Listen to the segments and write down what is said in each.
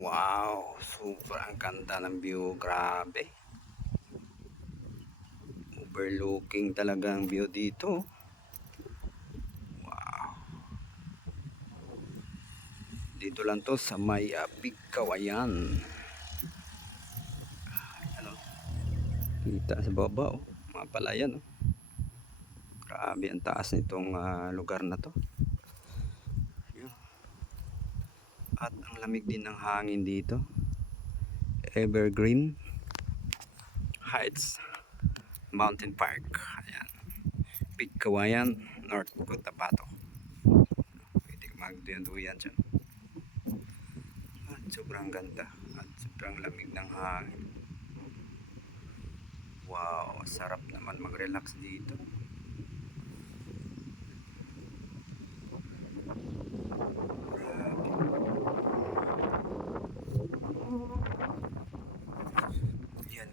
Wow, sobrang ganda ng view, grabe. Overlooking talaga ang view dito. Wow. Dito lang to sa may Big Kawayan. Ano? Kita sa baba, oh. Mga palayan, oh. Grabe ang taas nitong lugar na to. Yun. At ang lamig din ng hangin dito. Evergreen Heights Mountain Park. Ayan. Big Kawayan, North Cotabato. Pwede magduyan dyan. At sobrang ganda. At sobrang lamig ng hangin. Wow, sarap naman mag-relax dito. Yan.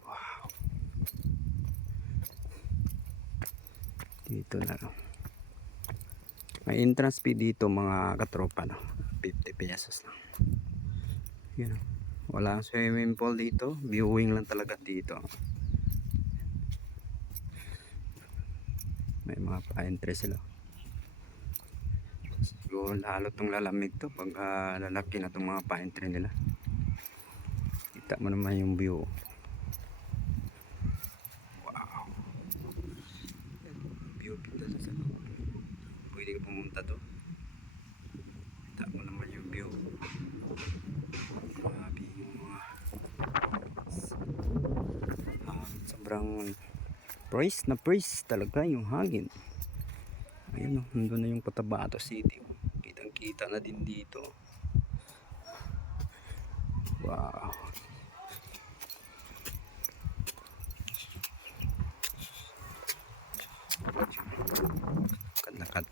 Wow. Dito na. May entrance fee dito mga katropa, no? 50 pesos lang. Yan. Wala swimming pool dito. Viewing lang talaga dito. May mga pine tree sila. So, lalo tong lalamig to pag lalaki na tong mga pine tree nila. Kita mo naman yung view. Wow. View kita sa loob. Pwede ka pumunta to. Kita mo naman yung view. Grabe yung mga sobrang praise talaga yung hangin. Ayun, nandun na yung Cotabato City. Kitang kita na din dito. Wow. Kadlakat.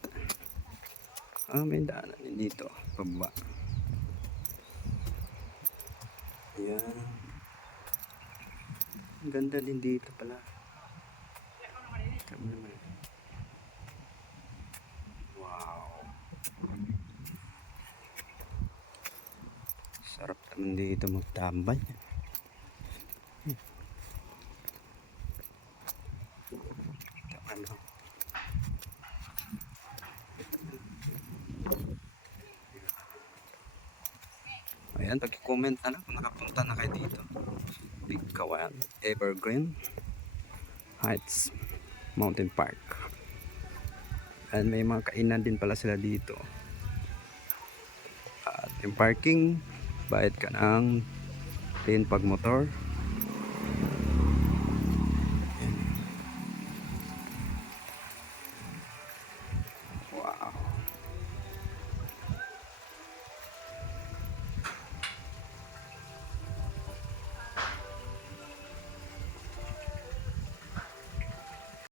May daanan din dito. Pababa. Ayan. Ang ganda din dito pala. Tama naman. Wow. Sarap naman dito magtambay. Ano? Ayan, pag-comment na lang kung nakapunta na kayo dito. Big Kawayan, Evergreen Heights Mountain Park. And may mga kainan din pala sila dito. At yung parking, bayad ka ng 10 pag motor.